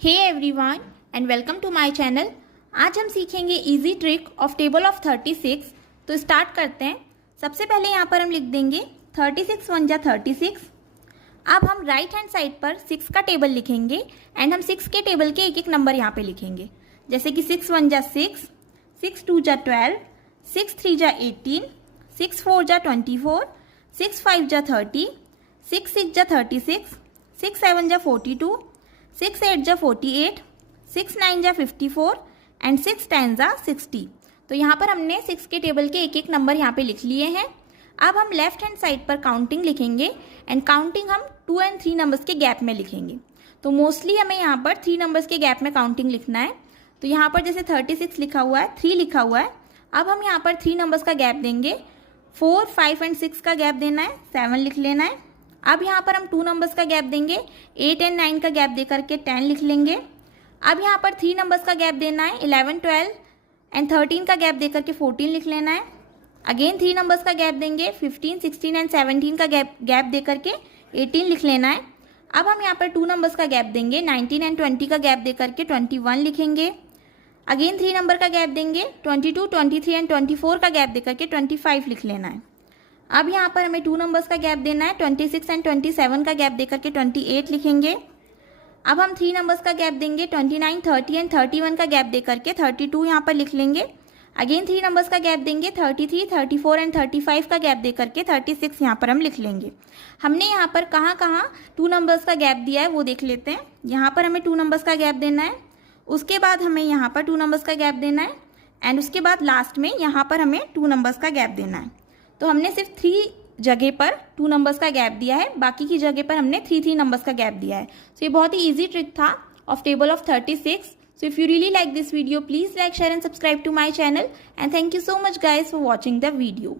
Hey everyone and welcome to my channel. आज हम सीखेंगे easy trick of table of 36। तो स्टार्ट करते हैं। सबसे पहले यहाँ पर हम लिख देंगे 36 वन जा 36। अब हम राइट हैंड साइड पर 6 का टेबल लिखेंगे एंड हम 6 के टेबल के एक एक नंबर यहाँ पे लिखेंगे। जैसे कि 6 वन जा 6, 6 टू जा 12, 6 3 जा 18, 6 4 जा 24, 6 5 जा 30, 6 6 जा 36, 6 7 जा 42, 6 8 जा 48, 6 9 जा 54 एंड 6 10 जा 60। तो यहाँ पर हमने 6 के टेबल के एक एक नंबर यहाँ पे लिख लिए हैं। अब हम लेफ्ट हैंड साइड पर काउंटिंग लिखेंगे एंड काउंटिंग हम 2 एंड 3 नंबर्स के गैप में लिखेंगे। तो मोस्टली हमें यहाँ पर 3 नंबर्स के गैप में काउंटिंग लिखना है। तो यहाँ पर जैसे 36 लिखा हुआ है, 3 लिखा हुआ है। अब हम यहाँ पर 3 नंबर्स का गैप देंगे, 4 5 एंड 6 का गैप देना है, 7 लिख लेना है। अब यहाँ पर हम 2 नंबर्स का गैप देंगे, 8 एंड 9 का गैप दे करके 10 लिख लेंगे। अब यहाँ पर 3 नंबर्स का गैप देना है, 11 12 एंड 13 का गैप दे करके 14 लिख लेना है। अगेन 3 नंबर्स का गैप देंगे, 15 16 एंड 17 का गैप दे करके 18 लिख लेना है। अब हम यहाँ पर 2 नंबर्स का गैप देंगे, 19 एंड 20 का गैप दे करके 21 लिखेंगे। अगेन 3 नंबर का गैप देंगे, 22 23 एंड 24 का गैप दे करके 25 लिख लेना है। अब यहाँ पर हमें 2 नंबर्स का गैप देना है, 26 एंड 27 का गैप देकर के 28 लिखेंगे। अब हम 3 नंबर्स का गैप देंगे, 29 30 एंड 31 का गैप देकर के 32 यहाँ पर लिख लेंगे। अगेन 3 नंबर्स का गैप देंगे, 33 34 एंड 35 का गैप देकर के 36 यहाँ पर हम लिख लेंगे। हमने यहाँ पर कहाँ कहाँ 2 नंबर्स का गैप दिया है वो देख लेते हैं। यहाँ पर हमें 2 नंबर्स का गैप देना है, उसके बाद हमें यहाँ पर 2 नंबर्स का गैप देना है एंड उसके बाद लास्ट में यहाँ पर हमें 2 नंबर्स का गैप देना है। तो हमने सिर्फ 3 जगह पर 2 नंबर्स का गैप दिया है, बाकी की जगह पर हमने 3 नंबर्स का गैप दिया है। तो ये बहुत ही इजी ट्रिक था of table of 36। So if you really like this video, please like share and subscribe to my channel and thank you so much guys for watching the video.